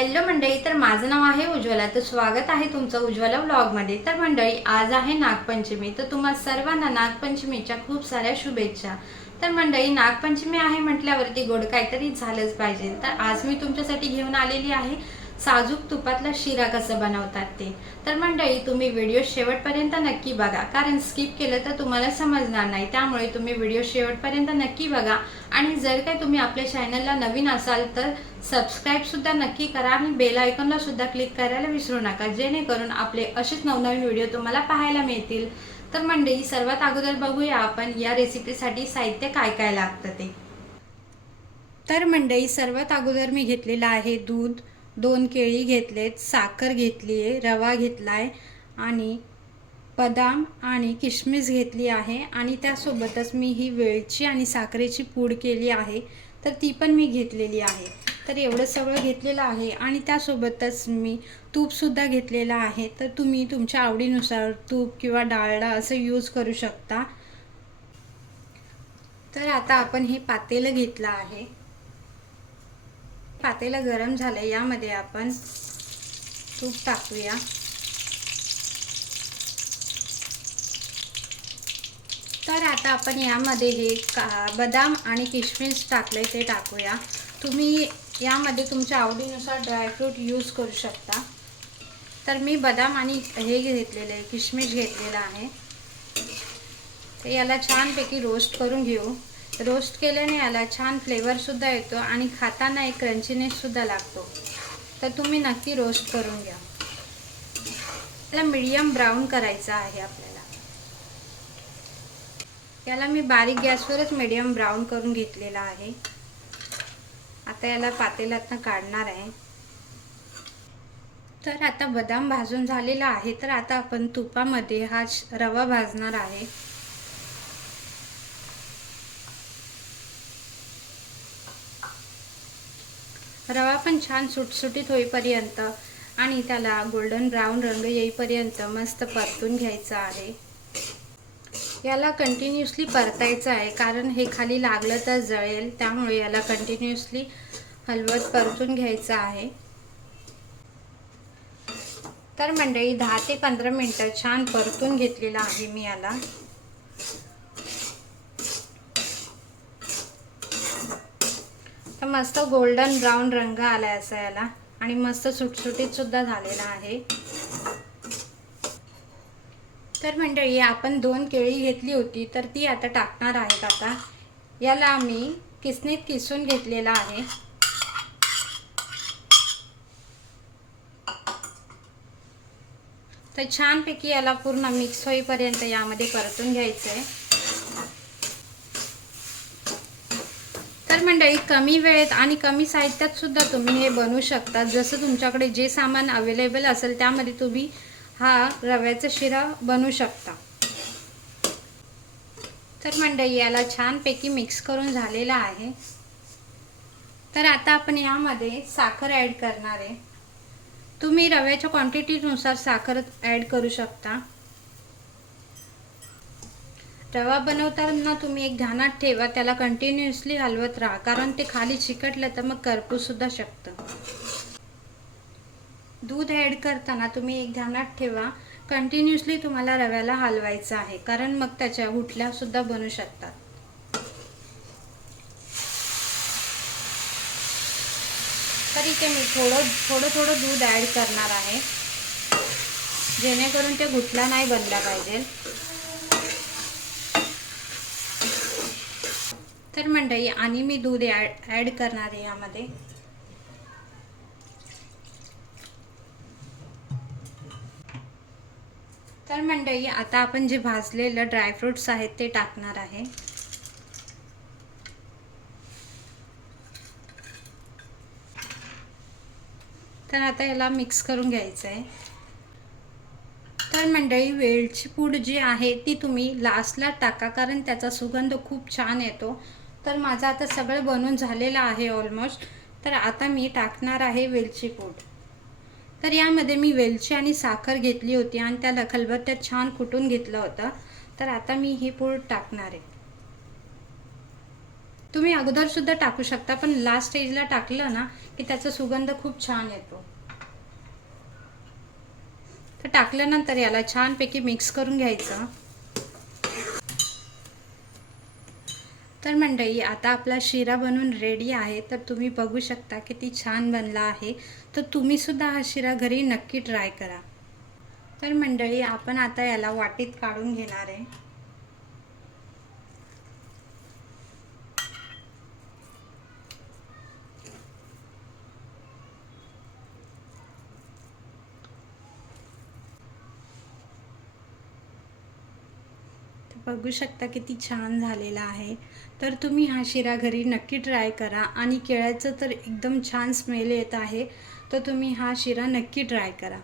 Hello मंडळी तर माझं नाव आहे उज्ज्वला. तर स्वागत आहे तुमचं उज्ज्वला व्लॉगमध्ये. तर मंडळी आज आहे नागपंचमी. तर तुम्हा सर्वांना नागपंचमीच्या खूप साऱ्या शुभेच्छा. तर मंडळी नागपंचमी आहे म्हटल्यावरती गोड काहीतरी झालंच पाहिजे. तर आज मी तुमच्यासाठी घेऊन आलेली आहे साजूक तुपातला शिरा कसं बनवतात ते? तर मंडळी तुम्ही व्हिडिओ शेवटपर्यंत नक्की बघा. कारण स्किप केलं तर तुम्हाला समजणार नाही. त्यामुळे तुम्ही व्हिडिओ शेवटपर्यंत नक्की बघा. आणि जर काय तुम्ही आपल्या चॅनलला नवीन असाल तर सबस्क्राईब सुद्धा नक्की करा आणि बेल आयकॉनला सुद्धा क्लिक करायला विसरू नका. जेणेकरून आपले असेच नवनवीन व्हिडिओ तुम्हाला पाहायला मिळतील. तर मंडळी सर्वात अगोदर बघूया आपण या रेसिपीसाठी साहित्य काय काय लागतं ते. तर मंडळी सर्वात अगोदर मी घेतलेलं आहे दूध. दोन केळी घेतलेत साखर घेतली आहे रवा घेतला आहे आणि बदाम आणि किशमिस घेतली आहे आणि त्यासोबतच मी ही वेलची आणि साखरेची पूड केली आहे. तर ती पण मी घेतलेली आहे. तर एवढं सगळं घेतलेलं आहे आणि त्यासोबतच मी तूपसुद्धा घेतलेलं आहे. तर तुम्ही तुमच्या आवडीनुसार तूप किंवा डाळडा असं यूज करू शकता. तर आता आपण हे पातेलं घेतलं आहे. पातेलं गरम झालं यामध्ये आपण तूप टाकूया. तर आता आपण यामध्ये हे का बदाम आणि किशमिश टाकले ते टाकूया. तुम्ही यामध्ये तुमच्या आवडीनुसार ड्रायफ्रूट यूज करू शकता. तर मी बदाम आणि हे घेतलेलं आहे किशमिश घेतलेलं आहे. तर याला छानपैकी रोस्ट करून घेऊ. रोस्ट केल्याने याला छान फ्लेवरसुद्धा येतो आणि खाताना एक क्रंचीनेससुद्धा लागतो. तर तुम्ही नक्की रोस्ट करून घ्या. याला मीडियम ब्राऊन करायचा आहे आपल्याला. याला मी बारीक गॅसवरच मीडियम ब्राऊन करून घेतलेला आहे. आता याला पातेल्यातनं काढणार आहे. तर आता बदाम भाजून झालेला आहे. तर आता आपण तुपामध्ये हा रवा भाजणार आहे. रवा पण छान सुटसुटीत होईपर्यंत आणि त्याला गोल्डन ब्राऊन रंग येईपर्यंत मस्त परतून घ्यायचा आहे. याला कंटिन्युअसली परतायचं आहे कारण हे खाली लागलं तर जळेल त्यामुळे याला कंटिन्युअसली हलवत परतून घ्यायचं आहे. तर मंडळी दहा ते पंधरा मिनटं छान परतून घेतलेलं आहे मी याला. मस्त गोल्डन ब्राऊन रंग आलाय असा याला. आणि मस्त सुटसुटीत सुद्धा झालेला आहे. तर मंडळी आपण दोन केळी घेतली होती तर ती आता टाकणार आहेत आता. याला मी किसनीत किसून घेतलेला आहे. तर छानपैकी याला पूर्ण मिक्स होईपर्यंत यामध्ये परतून घ्यायचं आहे मंडळी कमी वेळेत आणि कमी साहित्यात सुद्धा तुम्ही हे बनवू शकता. जसं तुमच्याकडे जे सामान अवेलेबल असेल त्यामध्ये तुम्ही हा रव्याचा शिरा बनवू शकता. तर मंडळी याला छानपैकी मिक्स करून झालेला आहे. तर आता आपण यामध्ये साखर ॲड करणार आहे. तुम्ही रव्याच्या क्वांटिटीनुसार साखर ॲड करू शकता. रवा बनवताना तुम्ही एक ध्यानात ठेवा त्याला कंटिन्युअसली हलवत राहा. कारण ते खाली चिकटलं तर मग करपूसुद्धा शकतं. दूध ॲड करताना तुम्ही एक ध्यानात ठेवा कंटिन्युअसली तुम्हाला रव्याला हलवायचं आहे. कारण मग त्याच्या हुटल्यासुद्धा बनू शकतात. तर इथे मी थोडं थोडं थोडं दूध ॲड करणार आहे. जेणेकरून ते गुठला नाही बनला पाहिजे. तर मंडळी आणि मी दूध ॲड ॲड करणार आहे यामध्ये. तर मंडळी आता आपण जे भाजलेलं ड्रायफ्रुट्स आहेत ते टाकणार आहे. तर आता याला मिक्स करून घ्यायचं आहे तर मंडळी वेलची पूड जी आहे ती तुम्ही लास्टला टाका कारण त्याचा सुगंध खूप छान येतो. तर माझं आता सगळं बनून झालेलं आहे ऑलमोस्ट तर आता मी टाकणार आहे वेलची पूड. तर यामध्ये मी वेलची आणि साखर घेतली होती आणि त्याला खलबत्त्यात छान कुटून घेतलं होतं. तर आता मी ही पूड टाकणार आहे. तुम्ही अगोदरसुद्धा टाकू शकता पण लास्ट स्टेजला टाकलं ना की त्याचा सुगंध खूप छान येतो. तर टाकल्यानंतर याला छानपैकी मिक्स करून घ्यायचं. तर मंडळी आता आपला शिरा बनवून रेडी आहे. तर तुम्ही बघू शकता किती छान बनला आहे. तर तुम्ही सुद्धा हा शिरा घरी नक्की ट्राय करा. तर मंडळी आपण आता याला वाटीत काढून घेणार आहे. बघू शकता किती छान झालेला आहे. तर तुम्ही हा शिरा घरी नक्की ट्राय करा आणि केळ्याचं तर एकदम छान स्मेल येत आहे. तर तुम्ही हा शिरा नक्की ट्राय करा.